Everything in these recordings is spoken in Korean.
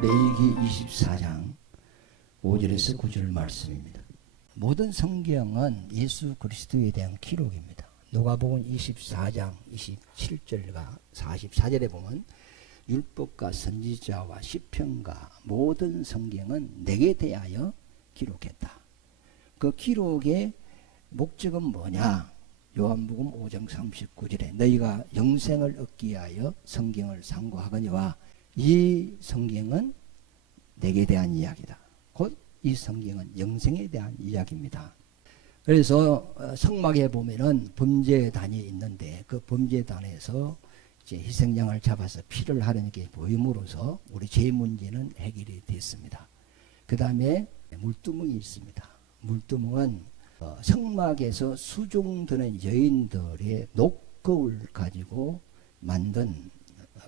레위기 24장 5절에서 9절 말씀입니다. 모든 성경은 예수 그리스도에 대한 기록입니다. 누가복음 24장 27절과 44절에 보면 율법과 선지자와 시편과 모든 성경은 내게 대하여 기록했다. 그 기록의 목적은 뭐냐? 요한복음 5장 39절에 너희가 영생을 얻기 위하여 성경을 상고하거니와 이 성경은 내게 대한 이야기다. 곧 이 성경은 영생에 대한 이야기입니다. 그래서 성막에 보면은 범죄단이 있는데 그 범죄단에서 이제 희생양을 잡아서 피를 하려니까 보임으로써 우리 죄 문제는 해결이 됐습니다. 그 다음에 물두멍이 있습니다. 물두멍은 성막에서 수종드는 여인들의 녹거울 가지고 만든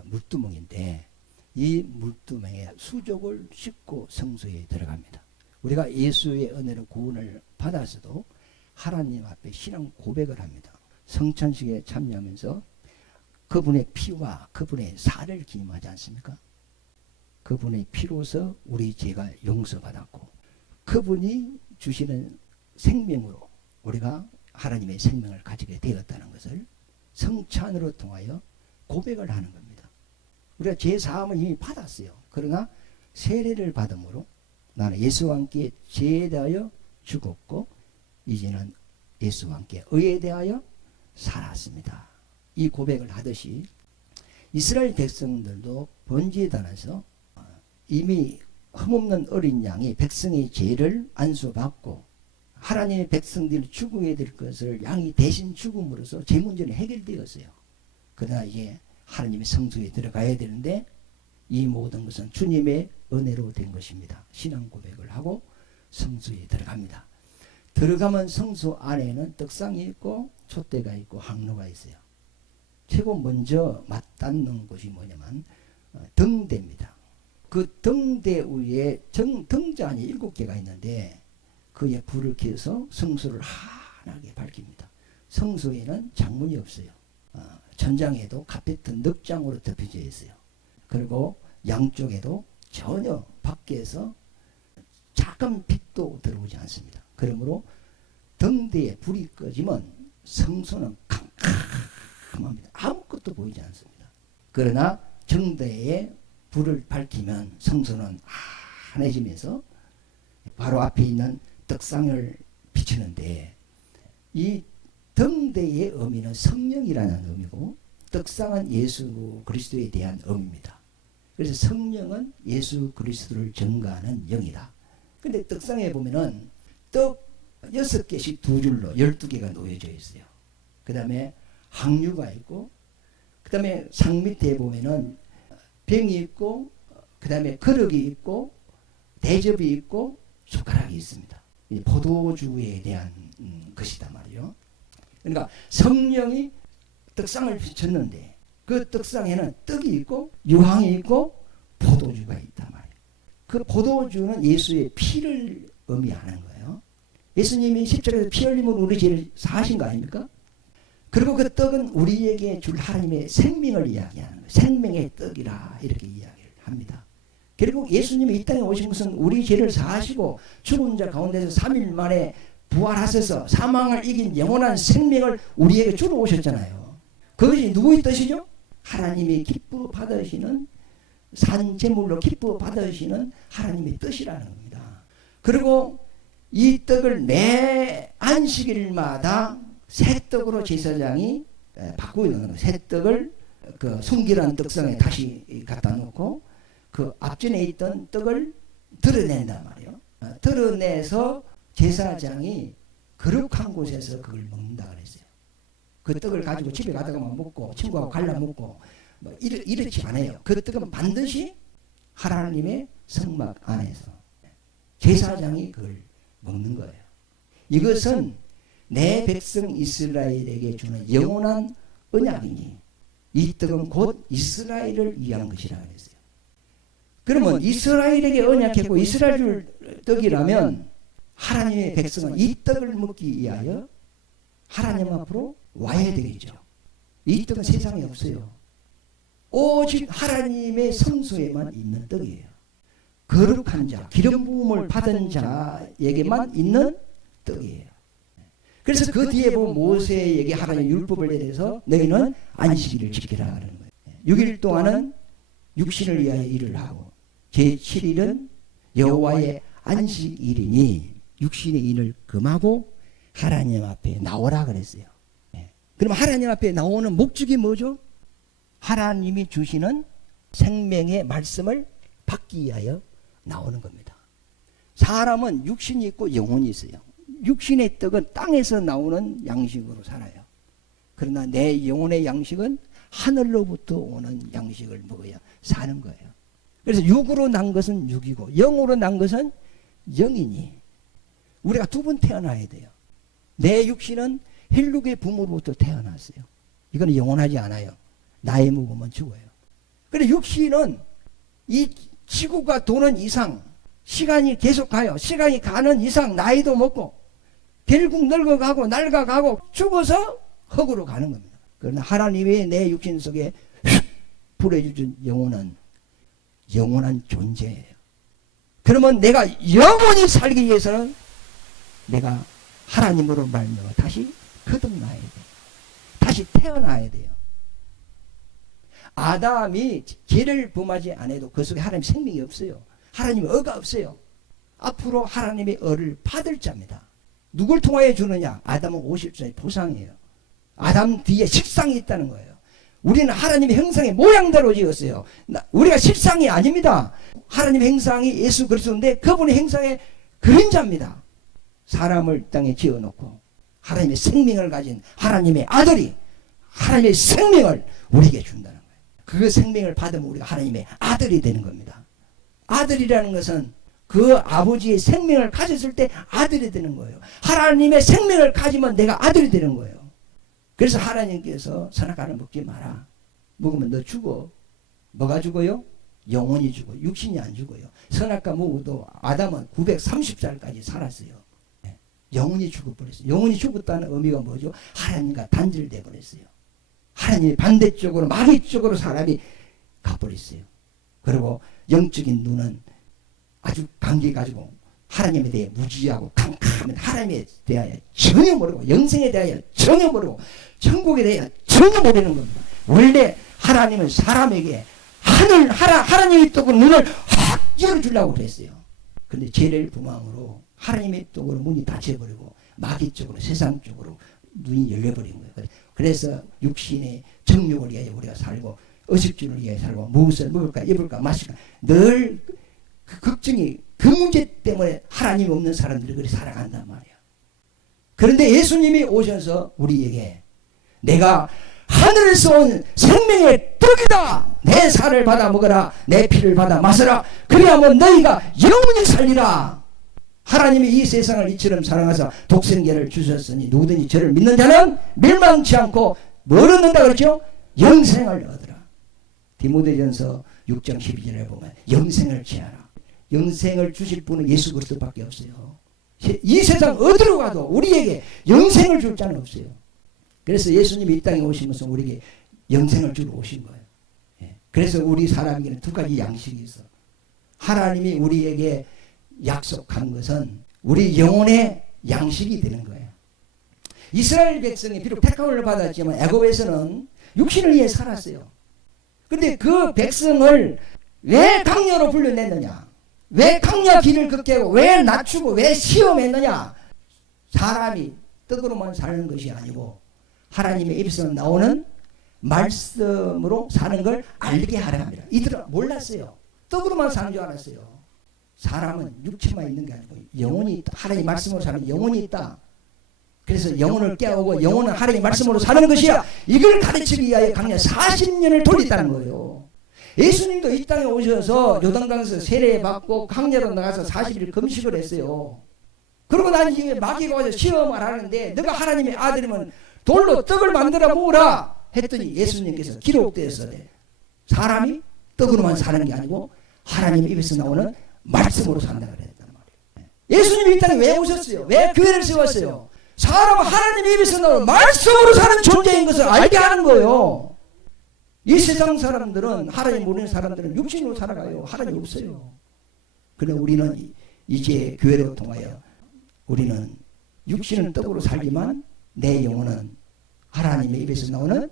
물두멍인데 이 물두멍에 수족을 씻고 성소에 들어갑니다. 우리가 예수의 은혜로 구원을 받았어도 하나님 앞에 신앙 고백을 합니다. 성찬식에 참여하면서 그분의 피와 그분의 살을 기념하지 않습니까? 그분의 피로서 우리 죄가 용서받았고 그분이 주시는 생명으로 우리가 하나님의 생명을 가지게 되었다는 것을 성찬으로 통하여 고백을 하는 겁니다. 우리가 죄 사함을 이미 받았어요. 그러나 세례를 받음으로 나는 예수와 함께 죄에 대하여 죽었고 이제는 예수와 함께 의에 대하여 살았습니다. 이 고백을 하듯이 이스라엘 백성들도 번제단에서 이미 흠없는 어린 양이 백성의 죄를 안수받고 하나님의 백성들이 죽어야 될 것을 양이 대신 죽음으로써 죄 문제는 해결되었어요. 그러나 이제 하나님의 성소에 들어가야 되는데 이 모든 것은 주님의 은혜로 된 것입니다. 신앙 고백을 하고 성소에 들어갑니다. 들어가면 성소 안에는 떡상이 있고 촛대가 있고 항로가 있어요. 최고 먼저 맞닿는 곳이 뭐냐면 등대입니다. 그 등대 위에 등잔이 7개가 있는데 그에 불을 켜서 성소를 환하게 밝힙니다. 성소에는 창문이 없어요. 천장에도 카페트 넉장으로 덮여져 있어요. 그리고 양쪽에도 전혀 밖에서 작은 빛도 들어오지 않습니다. 그러므로 등대에 불이 꺼지면 성소는 캄캄합니다. 아무것도 보이지 않습니다. 그러나 정대에 불을 밝히면 성소는 환해지면서 바로 앞에 있는 떡상을 비추는데 이 등대의 의미는 성령이라는 의미고 떡상은 예수 그리스도에 대한 의미입니다. 그래서 성령은 예수 그리스도를 증거하는 영이다. 근데 떡상에 보면은 떡 6개씩 두 줄로 12개가 놓여져 있어요. 그 다음에 항류가 있고 그 다음에 상 밑에 보면은 병이 있고 그 다음에 그릇이 있고 대접이 있고 숟가락이 있습니다. 포도주에 대한 것이다 말이요. 그러니까 성령이 떡상을 비쳤는데 그 떡상에는 떡이 있고 유황이 있고 포도주가 있단 말이에요. 그 포도주는 예수의 피를 의미하는 거예요. 예수님이 십자가에서 피 흘림으로 우리 죄를 사하신 거 아닙니까? 그리고 그 떡은 우리에게 줄 하나님의 생명을 이야기하는 거예요. 생명의 떡이라 이렇게 이야기를 합니다. 결국 예수님이 이 땅에 오신 것은 우리 죄를 사하시고 죽은 자 가운데서 3일 만에 부활하셔서 사망을 이긴 영원한 생명을 우리에게 주러 오셨잖아요. 그것이 누구의 뜻이죠? 하나님이 기뻐 받으시는 산제물로 기뻐 받으시는 하나님의 뜻이라는 겁니다. 그리고 이 떡을 매 안식일마다 새 떡으로 제사장이 바꾸고 있는 거예요. 새 떡을 그 숨기라는 떡상에 다시 갖다 놓고 그 앞전에 있던 떡을 드러낸단 말이에요. 드러내서 제사장이 거룩한 곳에서 그걸 먹는다 그랬어요. 그 떡을 가지고 집에 가다가만 먹고 친구하고 갈라 먹고 뭐 이렇지 않아요. 그 떡은 반드시 하나님의 성막 안에서 제사장이 그걸 먹는 거예요. 이것은 내 백성 이스라엘에게 주는 영원한 언약이니 이 떡은 곧 이스라엘을 위한 것이라 그랬어요. 그러면 이스라엘에게 언약했고 이스라엘 떡이라면 하나님의 백성은 이 떡을 먹기 위하여 하나님 앞으로 와야 되겠죠. 이 떡은 세상에 없어요. 오직 하나님의 성소에만 있는 떡이에요. 거룩한 자, 기름 부음을 받은 자에게만 있는 떡이에요. 그래서 그 뒤에 보면 모세에게 하나님 율법을 내려서 너희는 안식일을 지키라 하는 거예요. 6일 동안은 육신을 위하여 일을 하고 제7일은 여호와의 안식일이니 육신의 일을 금하고 하나님 앞에 나오라 그랬어요. 그럼 하나님 앞에 나오는 목적이 뭐죠? 하나님이 주시는 생명의 말씀을 받기 위하여 나오는 겁니다. 사람은 육신이 있고 영혼이 있어요. 육신의 떡은 땅에서 나오는 양식으로 살아요. 그러나 내 영혼의 양식은 하늘로부터 오는 양식을 먹어야 사는 거예요. 그래서 육으로 난 것은 육이고 영으로 난 것은 영이니 우리가 두 번 태어나야 돼요. 내 육신은 혈육의 부모로부터 태어났어요. 이건 영원하지 않아요. 나이 먹으면 죽어요. 그래 육신은 이 지구가 도는 이상 시간이 계속 가요. 시간이 가는 이상 나이도 먹고 결국 늙어가고 낡아가고 죽어서 흙으로 가는 겁니다. 그러나 하나님이 내 육신 속에 불어주신 영혼은 영원한 존재예요. 그러면 내가 영원히 살기 위해서는 내가 하나님으로 말미암아 다시 거듭나야 돼요. 다시 태어나야 돼요. 아담이 죄를 범하지 않아도 그 속에 하나님 생명이 없어요. 하나님의 의가 없어요. 앞으로 하나님의 의를 받을 자입니다. 누굴 통하여 주느냐? 아담은 50세의 보상이에요. 아담 뒤에 식상이 있다는 거예요. 우리는 하나님의 형상의 모양대로 지었어요. 우리가 실상이 아닙니다. 하나님의 형상이 예수 그리스도인데 그분의 형상의 그림자입니다. 사람을 땅에 지어놓고 하나님의 생명을 가진 하나님의 아들이 하나님의 생명을 우리에게 준다는 거예요. 그 생명을 받으면 우리가 하나님의 아들이 되는 겁니다. 아들이라는 것은 그 아버지의 생명을 가졌을 때 아들이 되는 거예요. 하나님의 생명을 가지면 내가 아들이 되는 거예요. 그래서 하나님께서 선악과를 먹지 마라. 먹으면 너 죽어. 뭐가 죽어요? 영혼이 죽어. 육신이 안 죽어요. 선악과 먹어도 아담은 930살까지 살았어요. 영혼이 죽어버렸어요. 영혼이 죽었다는 의미가 뭐죠? 하나님과 단절돼 버렸어요. 하나님의 반대쪽으로 마귀 쪽으로 사람이 가버렸어요. 그리고 영적인 눈은 아주 감기가지고 하나님에 대해 무지하고 캄캄한 하나님에 대하여 전혀 모르고 영생에 대하여 전혀 모르고 천국에 대하여 전혀 모르는 겁니다. 원래 하나님은 사람에게 하나님의 떡으로 눈을 확 열어주려고 그랬어요. 그런데 죄를 범함으로 하나님의 떡으로 문이 닫혀버리고 마귀 쪽으로 세상 쪽으로 눈이 열려버린 거예요. 그래서 육신의 정욕을 위하여 우리가 살고 의식주를 위하여 살고 무엇을 먹을까 입을까 마실까 늘 그 걱정이 그 문제 때문에 하나님 없는 사람들이 그렇게 살아간단 말이야. 그런데 예수님이 오셔서 우리에게 내가 하늘에서 온 생명의 떡이다. 내 살을 받아 먹어라. 내 피를 받아 마셔라. 그리하면 너희가 영원히 살리라. 하나님이 이 세상을 이처럼 사랑하사 독생자를 주셨으니 누구든지 저를 믿는 자는 멸망치 않고 뭘 얻는다 그랬죠? 영생을 얻으라. 디모데전서 6장 12절에 보면 영생을 취하라. 영생을 주실 분은 예수 그리스도밖에 없어요. 이 세상 어디로 가도 우리에게 영생을 줄 자는 없어요. 그래서 예수님이 이 땅에 오신 것은 우리에게 영생을 주러 오신 거예요. 그래서 우리 사람에게는 두 가지 양식이 있어. 하나님이 우리에게 약속한 것은 우리 영혼의 양식이 되는 거예요. 이스라엘 백성이 비록 택함을 받았지만 애굽에서는 육신을 위해 살았어요. 그런데 그 백성을 왜 강녀로 불려냈느냐? 왜 강녀 길을 걷게 하고 왜 낮추고 왜 시험했느냐? 사람이 떡으로만 사는 것이 아니고 하나님의 입에서 나오는 말씀으로 사는 걸 알게 하려 합니다. 이들은 몰랐어요. 떡으로만 사는 줄 알았어요. 사람은 육체만 있는 게 아니고 영혼이 있다. 하나님 말씀으로 사는 영혼이 있다. 그래서 영혼을 깨우고 영혼은 하나님 말씀으로 사는 것이야. 이걸 가르치기 위하여 강연 40년을 돌렸다는 거예요. 예수님도 이 땅에 오셔서 요단강에서 세례받고 강야로 나가서 40일 금식을 했어요. 그러고 난 이후에 마귀가 와서 시험을 하는데 너가 하나님의 아들이면 돌로 떡을 만들어 먹으라 했더니 예수님께서 기록되어서 사람이 떡으로만 사는 게 아니고 하나님의 입에서 나오는 말씀으로 산다 그랬단 말이에요. 예수님이 이 땅에 왜 오셨어요? 왜 교회를 세웠어요? 사람은 하나님의 입에서 나오는 말씀으로 사는 존재인 것을 알게 하는 거예요. 이 세상 사람들은 하나님 모르는 사람들은 육신으로 살아가요. 하나님 없어요. 그런데 우리는 이제 교회를 통하여 우리는 육신은 떡으로 살지만 내 영혼은 하나님의 입에서 나오는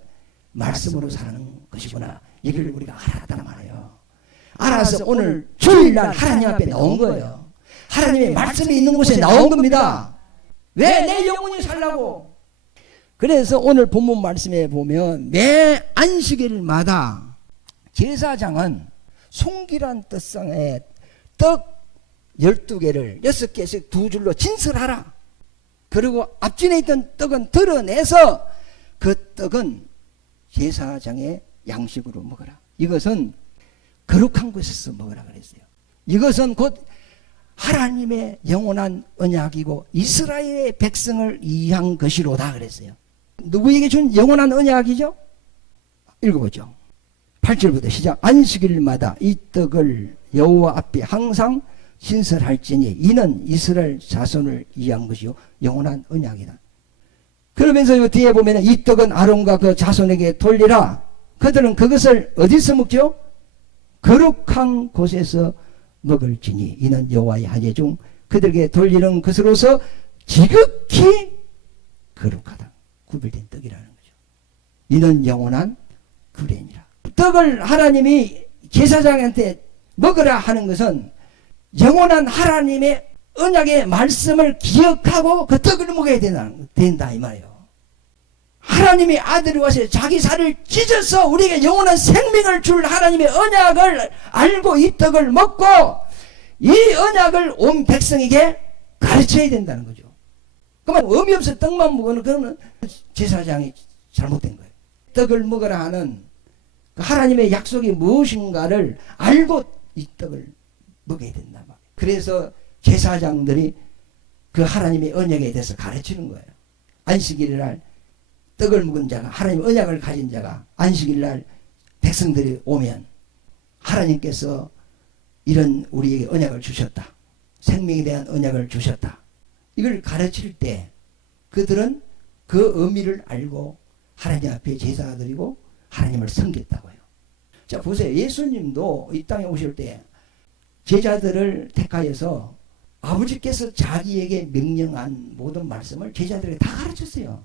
말씀으로 사는 것이구나. 이걸 우리가 알았단 말이에요. 알아서 오늘 주일날 하나님 앞에 나온 거예요. 하나님의 말씀이 있는 곳에 나온 겁니다. 왜 내 영혼이 살라고? 그래서 오늘 본문 말씀에 보면 매 안식일마다 제사장은 송기란 떡상에 떡 12개를 6개씩 두 줄로 진설하라. 그리고 앞전에 있던 떡은 드러내서 그 떡은 제사장의 양식으로 먹어라. 이것은 거룩한 곳에서 먹으라 그랬어요. 이것은 곧 하나님의 영원한 언약이고 이스라엘의 백성을 위한 것이로다 그랬어요. 누구에게 준 영원한 언약이죠? 읽어보죠. 8절부터 시작. 안식일마다 이 떡을 여호와 앞에 항상 신설할지니 이는 이스라엘 자손을 위한 것이요 영원한 언약이다. 그러면서 뒤에 보면 이 떡은 아론과 그 자손에게 돌리라. 그들은 그것을 어디서 먹죠? 거룩한 곳에서 먹을지니 이는 여호와의 하제 중 그들에게 돌리는 것으로서 지극히 거룩하다. 구별된 떡이라는 거죠. 이는 영원한 규례니라. 떡을 하나님이 제사장한테 먹으라 하는 것은 영원한 하나님의 언약의 말씀을 기억하고 그 떡을 먹어야 된다 이 말이에요. 하나님의 아들이 와서 자기 살을 찢어서 우리에게 영원한 생명을 줄 하나님의 언약을 알고 이 떡을 먹고 이 언약을 온 백성에게 가르쳐야 된다는 거죠. 그러면 의미 없어 떡만 먹으면 그러면 제사장이 잘못된 거예요. 떡을 먹으라 하는 그 하나님의 약속이 무엇인가를 알고 이 떡을 먹어야 된다. 그래서 제사장들이 그 하나님의 언약에 대해서 가르치는 거예요. 안식일날 떡을 먹은 자가 하나님의 언약을 가진 자가 안식일날 백성들이 오면 하나님께서 이런 우리에게 언약을 주셨다. 생명에 대한 언약을 주셨다. 이걸 가르칠 때 그들은 그 의미를 알고 하나님 앞에 제사가 드리고 하나님을 섬겼다고요. 자 보세요. 예수님도 이 땅에 오실 때 제자들을 택하여서 아버지께서 자기에게 명령한 모든 말씀을 제자들에게 다 가르쳤어요.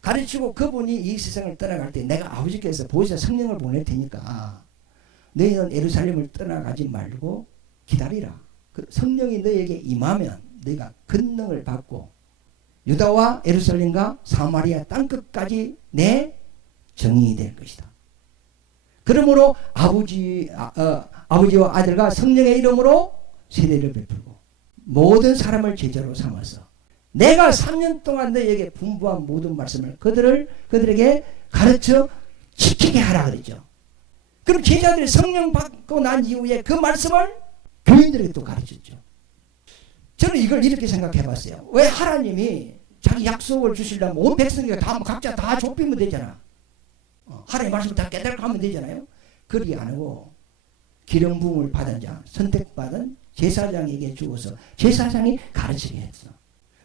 가르치고 그분이 이 세상을 떠나갈 때 내가 아버지께서 보혜사 성령을 보낼 테니까 너희는 예루살렘을 떠나가지 말고 기다리라. 그 성령이 너희에게 임하면 너희가 권능을 받고 유다와 예루살렘과 사마리아 땅끝까지 내 정인이 될 것이다. 그러므로 아버지와 아들과 성령의 이름으로 세례를 베풀고 모든 사람을 제자로 삼아서 내가 3년 동안 너희에게 분부한 모든 말씀을 그들에게 가르쳐 지키게 하라 그랬죠. 그럼 제자들이 성령 받고 난 이후에 그 말씀을 교인들에게 또 가르쳤죠. 저는 이걸 이렇게 생각해 봤어요. 왜 하나님이 자기 약속을 주시려면 온 백성에게 다 각자 다 좁히면 되잖아. 하나님의 말씀을 다 깨달고 하면 되잖아요. 그러지 안 하고 기름 부음을 받은 자, 선택받은 제사장에게 주어서 제사장이 가르치게 했어.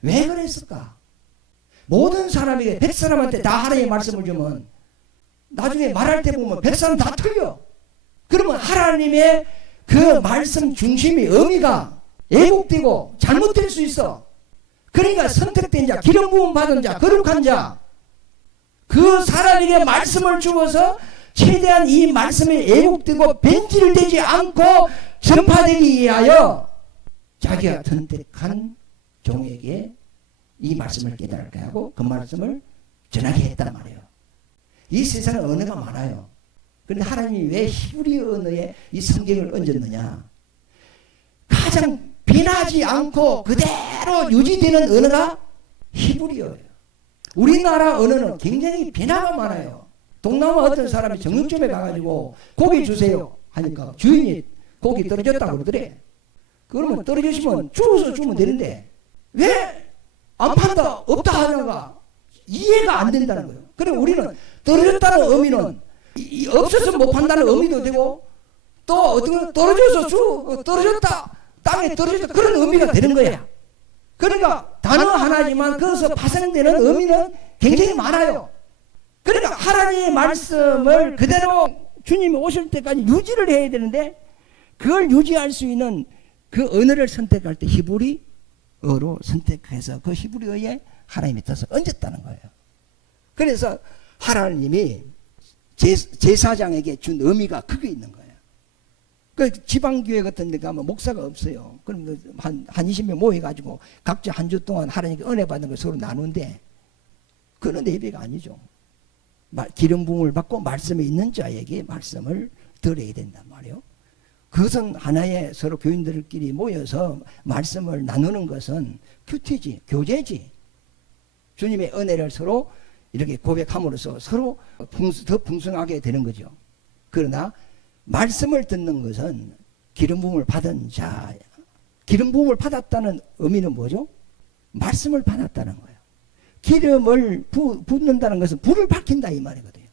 왜 그랬을까? 모든 사람에게 100사람한테 다 하나님의 말씀을 주면 나중에 말할 때 보면 100사람 다 틀려. 그러면 하나님의 그 말씀 중심의 의미가 왜곡되고 잘못될 수 있어. 그러니까 선택된 자, 기름 부음 받은 자, 거룩한 자, 그 사람에게 말씀을 주어서 최대한 이 말씀이 왜곡되고 변질되지 않고 전파되기 위하여 자기가 선택한 종에게 이 말씀을 깨달게 하고 그 말씀을 전하게 했단 말이에요. 이 세상에 언어가 많아요. 그런데 하나님이 왜 히브리 언어에 이 성경을 얹었느냐? 가장 변하지 않고 그대로 유지되는 언어가 히브리어예요. 우리나라 언어는 굉장히 변화가 많아요. 동남아 어떤 사람이 정육점에 가가지고 고기 주세요 하니까 주인이 고기 떨어졌다고 그러더래. 그러면 떨어지시면 주워서 주면 되는데 왜 안 판다 없다 하냐가 이해가 안 된다는 거예요. 그럼 우리는 떨어졌다는 의미는 없어서 못 판다는 의미도 되고 또 어떤 떨어져서 떨어졌다 땅에 떨어졌다 그런 의미가 되는 거야. 그러니까 단어 하나지만 거기서 파생되는 의미는 굉장히 많아요. 그러니까 하나님의 말씀을 그대로 주님이 오실 때까지 유지를 해야 되는데 그걸 유지할 수 있는 그 언어를 선택할 때 히브리어로 선택해서 그 히브리어에 하나님이 뜻을 얹었다는 거예요. 그래서 하나님이 제사장에게 준 의미가 그게 있는 거예요. 그 지방교회 같은 데 가면 목사가 없어요. 그럼 한 20명 모여가지고 각자 한 주 동안 하나님께 은혜 받는 걸 서로 나누는데 그런 예배가 아니죠. 기름 부음을 받고 말씀이 있는 자에게 말씀을 드려야 된단 말이에요. 그것은 하나의 서로 교인들끼리 모여서 말씀을 나누는 것은 큐티지, 교제지. 주님의 은혜를 서로 이렇게 고백함으로써 서로 더 풍성하게 되는 거죠. 그러나 말씀을 듣는 것은 기름 부음을 받은 자, 기름 부음을 받았다는 의미는 뭐죠? 말씀을 받았다는 거예요. 기름을 붓는다는 것은 불을 밝힌다 이 말이거든요.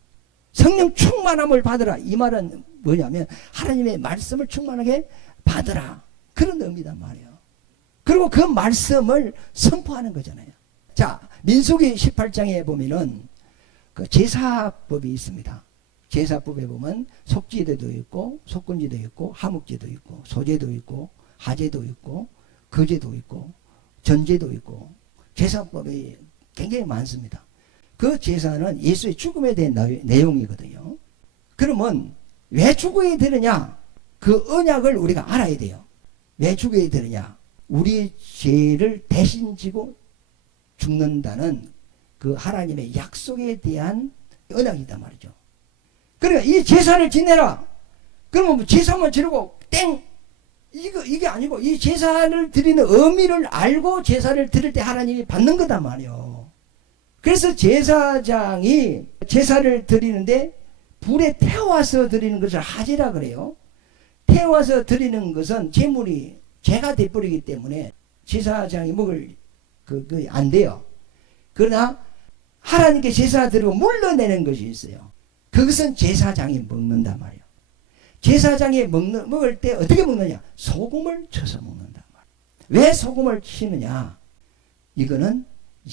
성령 충만함을 받으라 이 말은 뭐냐면 하나님의 말씀을 충만하게 받으라 그런 의미단 말이에요. 그리고 그 말씀을 선포하는 거잖아요. 자, 민수기 18장에 보면은 그 제사법이 있습니다. 제사법에 보면 속죄제도 있고 속건제도 있고 하목제도 있고 소제도 있고 하제도 있고 거제도 있고 전제도 있고 제사법이 굉장히 많습니다. 그 제사는 예수의 죽음에 대한 내용이거든요. 그러면 왜 죽어야 되느냐? 그 언약을 우리가 알아야 돼요. 왜 죽어야 되느냐? 우리 죄를 대신 지고 죽는다는 그 하나님의 약속에 대한 언약이단 말이죠. 그러니까 이 제사를 지내라. 그러면 제사만 지르고 땡! 이게 아니고 이 제사를 드리는 의미를 알고 제사를 드릴 때 하나님이 받는 거단 말이에요. 그래서 제사장이 제사를 드리는데 불에 태워서 드리는 것을 하지라 그래요. 태워서 드리는 것은 제물이 죄가 돼버리기 때문에 제사장이 먹을 그게 안 돼요. 그러나 하나님께 제사 드리고 물러내는 것이 있어요. 그것은 제사장이 먹는단 말이에요. 제사장이 먹을 때 어떻게 먹느냐? 소금을 쳐서 먹는단 말이에요. 왜 소금을 치느냐? 이거는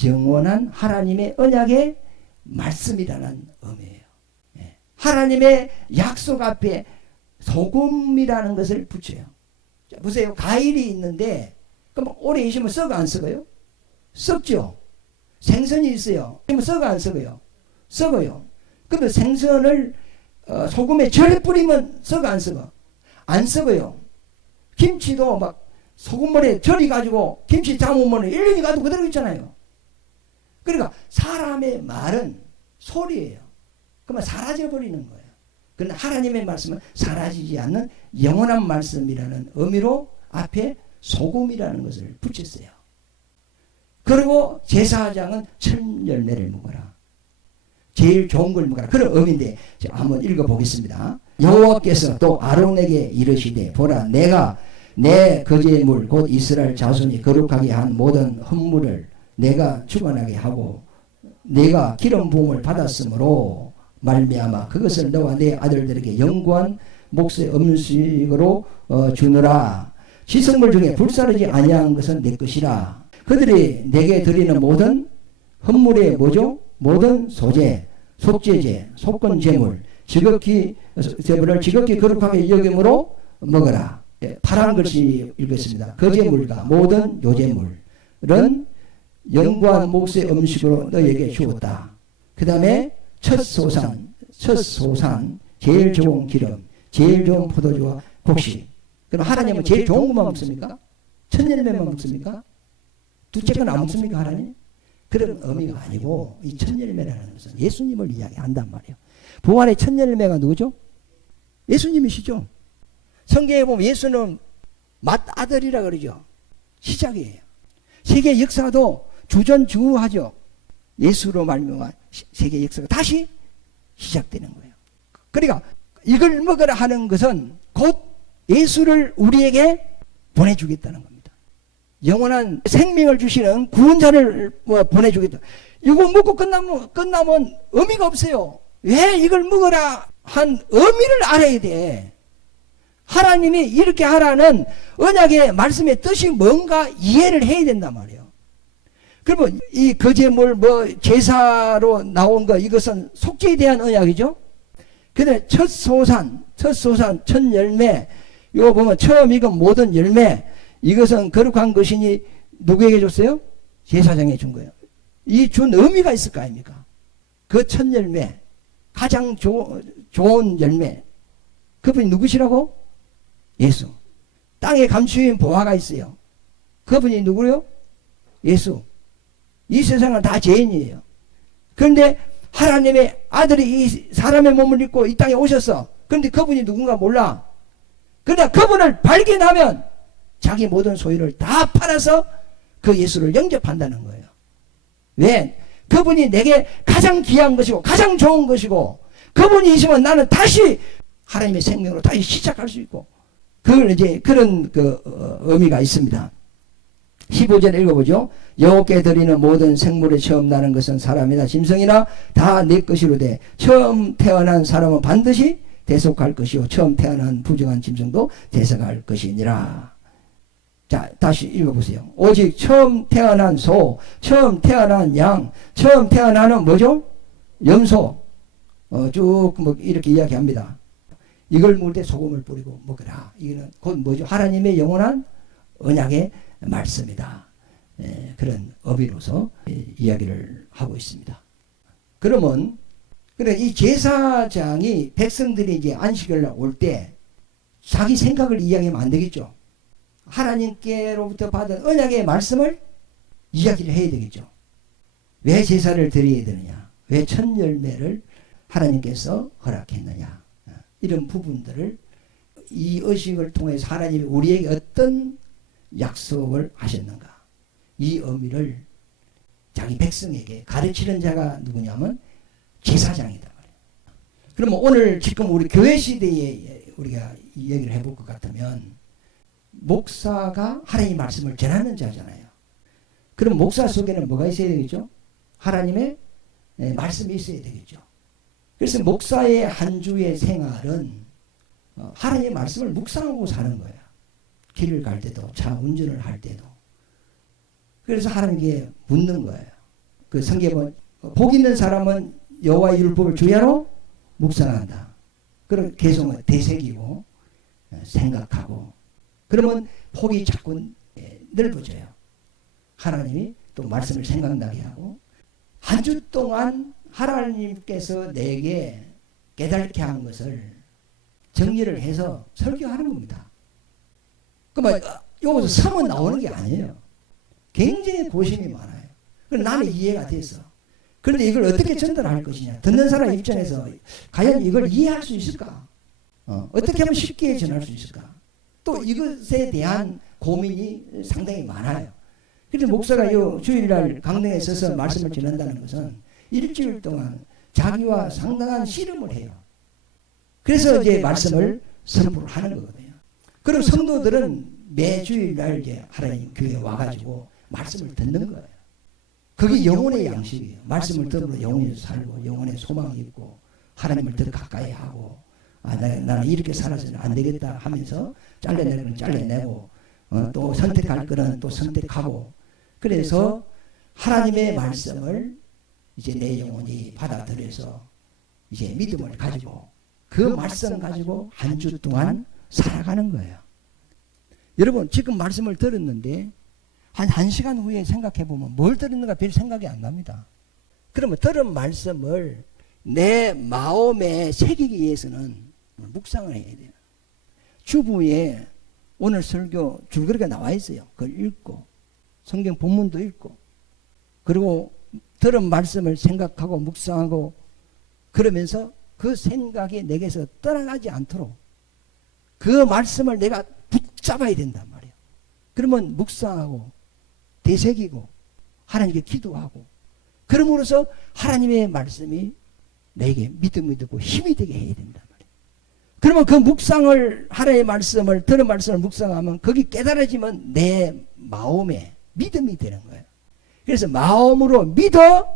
영원한 하나님의 언약의 말씀이라는 의미예요. 하나님의 약속 앞에 소금이라는 것을 붙여요. 자, 보세요. 과일이 있는데 그럼 오래 있으면 썩어 안 썩어요? 썩죠. 생선이 있어요. 그러면 썩어 안 썩어요? 썩어요. 그러면 생선을 소금에 절에 뿌리면 썩어 안 썩어? 안 썩어요. 김치도 막 소금물에 절여가지고 김치 담으면 1년이 가도 그대로 있잖아요. 그러니까 사람의 말은 소리예요. 그러면 사라져버리는 거예요. 그러나 하나님의 말씀은 사라지지 않는 영원한 말씀이라는 의미로 앞에 소금이라는 것을 붙였어요. 그리고 제사장은 천열매를 먹어라. 제일 좋은 걸 먹어라. 그런 의미인데 한번 읽어보겠습니다. 여호와께서 또 아론에게 이르시되 보라 내가 내 거제물 곧 이스라엘 자손이 거룩하게 한 모든 헌물을 내가 주관하게 하고 내가 기름 부음을 받았으므로 말미암아 그것을 너와 내 아들들에게 영구한 몫의 음식으로 주느라. 지성물 중에 불사르지 아니한 것은 내 것이라. 그들이 내게 드리는 모든 헌물의 뭐죠? 모든 소제, 속죄제, 속건제물, 지극히 제물을 지극히 거룩하게 여김으로 먹어라. 파란 글씨 읽겠습니다. 거제물과 모든 요제물은 영구한 몫의 음식으로 너에게 주었다. 그 다음에 첫 소산, 제일 좋은 기름, 제일 좋은 포도주와 곡식. 그럼 하나님은 제일 좋은 것만 먹습니까? 천열매만 먹습니까? 둘째 건 안 먹습니까 하나님? 그런 의미가 아니고 이 천열매라는 것은 예수님을 이야기한단 말이에요. 부활의 천열매가 누구죠? 예수님이시죠. 성경에 보면 예수는 맏아들이라 그러죠. 시작이에요. 세계 역사도 주전주하죠. 예수로 말미암아 세계 역사가 다시 시작되는 거예요. 그러니까 이걸 먹으라 하는 것은 곧 예수를 우리에게 보내주겠다는 겁니다. 영원한 생명을 주시는 구원자를 보내주겠다. 이거 먹고 끝나면 의미가 없어요. 왜 이걸 먹으라 한 의미를 알아야 돼. 하나님이 이렇게 하라는 언약의 말씀의 뜻이 뭔가 이해를 해야 된단 말이에요. 그러면 이 거제물 제사로 나온 거 이것은 속죄에 대한 언약이죠. 근데 첫 소산 첫 열매 이거 보면 처음 익은 모든 열매 이것은 거룩한 것이니 누구에게 줬어요? 제사장에 준 거예요. 이 준 의미가 있을 거 아닙니까? 그 첫 열매, 가장 좋은 열매, 그분이 누구시라고? 예수. 땅에 감추인 보화가 있어요. 그분이 누구요? 예수. 이 세상은 다 죄인이에요. 그런데 하나님의 아들이 이 사람의 몸을 입고 이 땅에 오셨어. 그런데 그분이 누군가 몰라. 그러나 그분을 발견하면 자기 모든 소유를 다 팔아서 그 예수를 영접한다는 거예요. 왜? 그분이 내게 가장 귀한 것이고 가장 좋은 것이고 그분이 있으면 나는 다시 하나님의 생명으로 다시 시작할 수 있고 그걸 이제 그런 의미가 있습니다. 15절 읽어보죠. 여호와께 드리는 모든 생물에 처음 나는 것은 사람이나 짐승이나 다 내 것이로되 처음 태어난 사람은 반드시 대속할 것이요 처음 태어난 부정한 짐승도 대속할 것이니라. 자, 다시 읽어보세요. 오직 처음 태어난 소, 처음 태어난 양, 처음 태어나는 뭐죠? 염소. 쭉 뭐 이렇게 이야기합니다. 이걸 먹을 때 소금을 뿌리고 먹으라. 이거는 곧 뭐죠? 하나님의 영원한 언약의 말씀이다. 그런 의미로서 이야기를 하고 있습니다. 그러면 그래 이 제사장이 백성들이 이제 안식을 올 때 자기 생각을 이야기하면 안 되겠죠. 하나님께로부터 받은 언약의 말씀을 이야기를 해야 되겠죠. 왜 제사를 드려야 되느냐? 왜 첫 열매를 하나님께서 허락했느냐? 이런 부분들을 이 의식을 통해서 하나님이 우리에게 어떤 약속을 하셨는가? 이 의미를 자기 백성에게 가르치는 자가 누구냐면 제사장이다. 그러면 오늘 지금 우리 교회 시대에 우리가 이 얘기를 해볼 것 같으면 목사가 하나님의 말씀을 전하는 자잖아요. 그럼 목사 속에는 뭐가 있어야 되겠죠? 하나님의 말씀이 있어야 되겠죠. 그래서 목사의 한 주의 생활은 하나님의 말씀을 묵상하고 사는 거예요. 길을 갈 때도 차 운전을 할 때도. 그래서 하나님께 묻는 거예요. 그 성경은 복 있는 사람은 여호와의 율법을 주야로 묵상한다. 그럼 계속 되새기고 생각하고 그러면 폭이 자꾸 넓어져요. 하나님이 또 말씀을 생각나게 하고 한 주 동안 하나님께서 내게 깨닫게 한 것을 정리를 해서 설교하는 겁니다. 그러면 여기서 성은 나오는 게 아니에요. 굉장히 고심이 많아요. 나는 이해가 됐어. 그런데 이걸 어떻게 전달할 것이냐. 듣는 사람 입장에서 과연 이걸 이해할 수 있을까? 어떻게 하면 쉽게 전할 수 있을까? 또 이것에 대한 고민이 상당히 많아요. 그래서 목사가 이 주일날 강당에 서서 말씀을 전한다는 것은 일주일 동안 자기와 상당한 씨름을 해요. 그래서 이제 말씀을 선포를 하는 거거든요. 그리고 성도들은 매 주일날 이제 하나님 교회에 와가지고 말씀을 듣는 거예요. 그게 영혼의 양식이에요. 말씀을 들으면 영혼이 살고 영혼의 소망이 있고 하나님을 더 가까이 하고 나는 이렇게 살아서는 안 되겠다 하면서 잘라내는 건 잘라내고 또 선택할 거는 또 선택하고 그래서 하나님의 말씀을 이제 내 영혼이 받아들여서 이제 믿음을 가지고 그 말씀 가지고 한 주 동안 살아가는 거예요. 여러분 지금 말씀을 들었는데 한 1시간 후에 생각해보면 뭘 들었는가 별 생각이 안 납니다. 그러면 들은 말씀을 내 마음에 새기기 위해서는 묵상을 해야 돼요. 주부에 오늘 설교 줄거리가 나와 있어요. 그걸 읽고 성경 본문도 읽고 그리고 들은 말씀을 생각하고 묵상하고 그러면서 그 생각이 내게서 떠나가지 않도록 그 말씀을 내가 붙잡아야 된단 말이에요. 그러면 묵상하고 되새기고 하나님께 기도하고 그럼으로써 하나님의 말씀이 내게 믿음이 되고 힘이 되게 해야 된단 말이에요. 그러면 그 묵상을 하나님의 말씀을 들은 말씀을 묵상하면 거기 깨달아지면 내 마음에 믿음이 되는 거예요. 그래서 마음으로 믿어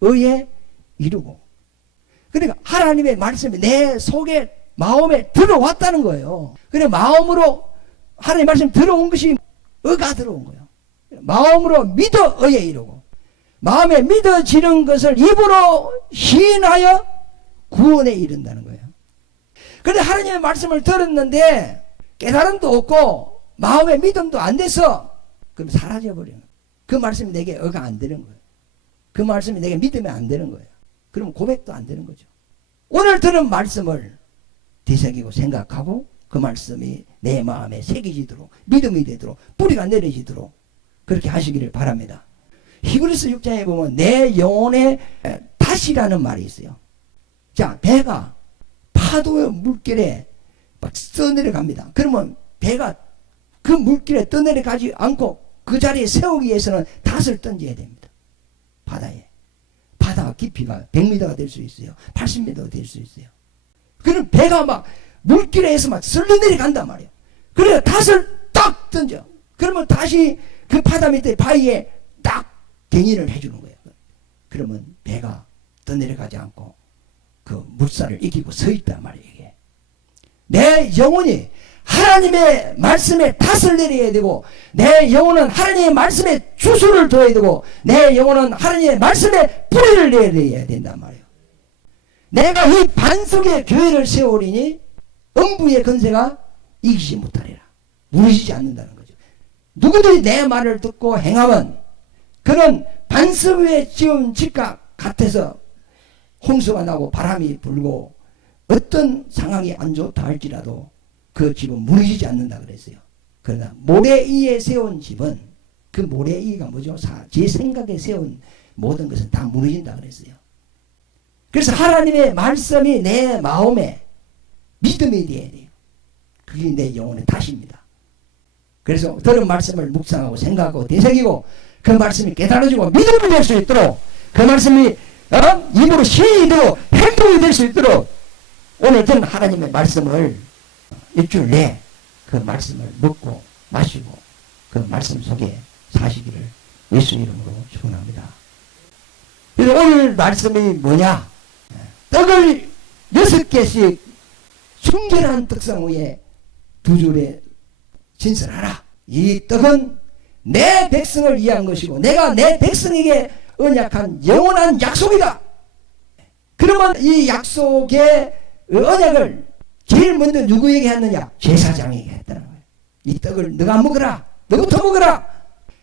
의에 이루고 그러니까 하나님의 말씀이 내 속에 마음에 들어왔다는 거예요. 그래 마음으로 하나님의 말씀이 들어온 것이 의가 들어온 거예요. 마음으로 믿어 의에 이루고 마음에 믿어지는 것을 입으로 시인하여 구원에 이른다는 거예요. 그런데 하나님의 말씀을 들었는데 깨달음도 없고 마음의 믿음도 안 돼서 그럼 사라져버려요. 그 말씀이 내게 어가 안 되는 거예요. 그 말씀이 내게 믿으면 안 되는 거예요. 그럼 고백도 안 되는 거죠. 오늘 들은 말씀을 되새기고 생각하고 그 말씀이 내 마음에 새겨지도록 믿음이 되도록 뿌리가 내려지도록 그렇게 하시기를 바랍니다. 히브리서 6장에 보면 내 영혼의 다시라는 말이 있어요. 자, 배가 파도의 물결에 막 떠내려갑니다. 그러면 배가 그 물길에 떠내려가지 않고 그 자리에 세우기 위해서는 닷을 던져야 됩니다. 바다에. 바다 깊이가 100m가 될 수 있어요. 80m가 될 수 있어요. 그럼 배가 막 물길에서 막 쓸려내려간단 말이에요. 그래서 닷을 딱 던져. 그러면 다시 그 바다 밑에 바위에 딱 갱인을 해주는 거예요. 그러면 배가 떠내려가지 않고 그 물살을 이기고 서 있단 말이에요. 이게. 내 영혼이 하나님의 말씀에 닷을 내려야 되고 내 영혼은 하나님의 말씀에 주소를 둬야 되고 내 영혼은 하나님의 말씀에 뿌리를 내려야 된단 말이에요. 내가 이 반석의 교회를 세우리니 음부의 건세가 이기지 못하리라. 무너지지 않는다는 거죠. 누구든지 내 말을 듣고 행하면 그는 반석 위에 지은 집과 같아서 홍수가 나고 바람이 불고 어떤 상황이 안 좋다 할지라도 그 집은 무너지지 않는다 그랬어요. 그러나 모래 위에 세운 집은 그 모래 위가 뭐죠? 제 생각에 세운 모든 것은 다 무너진다 그랬어요. 그래서 하나님의 말씀이 내 마음에 믿음이 되어야 돼요. 그게 내 영혼의 탓입니다. 그래서 들은 말씀을 묵상하고 생각하고 되새기고 그 말씀이 깨달아지고 믿음이 될 수 있도록 그 말씀이 입으로 시인이 되고 행동이 될 수 있도록 오늘 들은 하나님의 말씀을 일주일 내에 그 말씀을 먹고 마시고 그 말씀 속에 사시기를 예수 이름으로 축원합니다. 그래서 오늘 말씀이 뭐냐? 떡을 6개씩 순결한 떡상 위에 2줄에 진설하라. 이 떡은 내 백성을 위한 것이고 내가 내 백성에게 언약한 영원한 약속이다. 그러면 이 약속의 언약을 제일 먼저 누구에게 했느냐? 제사장에게 했다는 거예요. 이 떡을 너가 먹어라. 너부터 먹어라.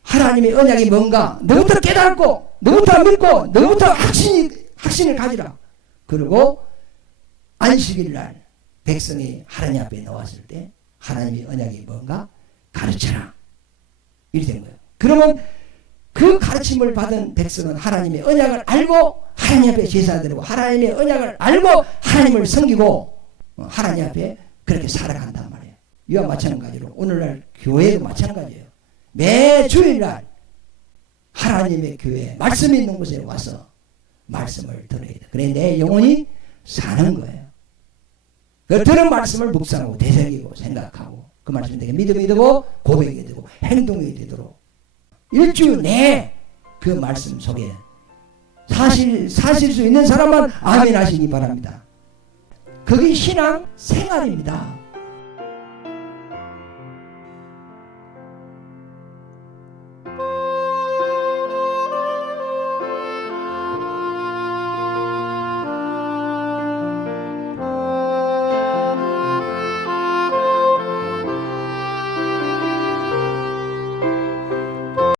하나님의 언약이 뭔가 너부터 깨닫고 너부터 믿고 너부터 확신을 가지라. 그리고 안식일날 백성이 하나님 앞에 나왔을 때 하나님의 언약이 뭔가 가르쳐라. 이렇게 된 거예요. 그러면 그 가르침을 받은 백성은 하나님의 언약을 알고 하나님 앞에 제사드리고 하나님의 언약을 알고 하나님을 섬기고 하나님 앞에 그렇게 살아간단 말이에요. 이와 마찬가지로 오늘날 교회도 마찬가지예요. 매 주일날 하나님의 교회 말씀이 있는 곳에 와서 말씀을 들어야 돼. 그래 내 영혼이 사는 거예요. 그 들은 말씀을 묵상하고 되새기고 생각하고 그 말씀이 되게 믿음이 되고 고백이 되고 행동이 되도록 일주일 내에 그 말씀 속에 사실 수 있는 사람만 아멘 하시기 바랍니다. 그게 신앙 생활입니다.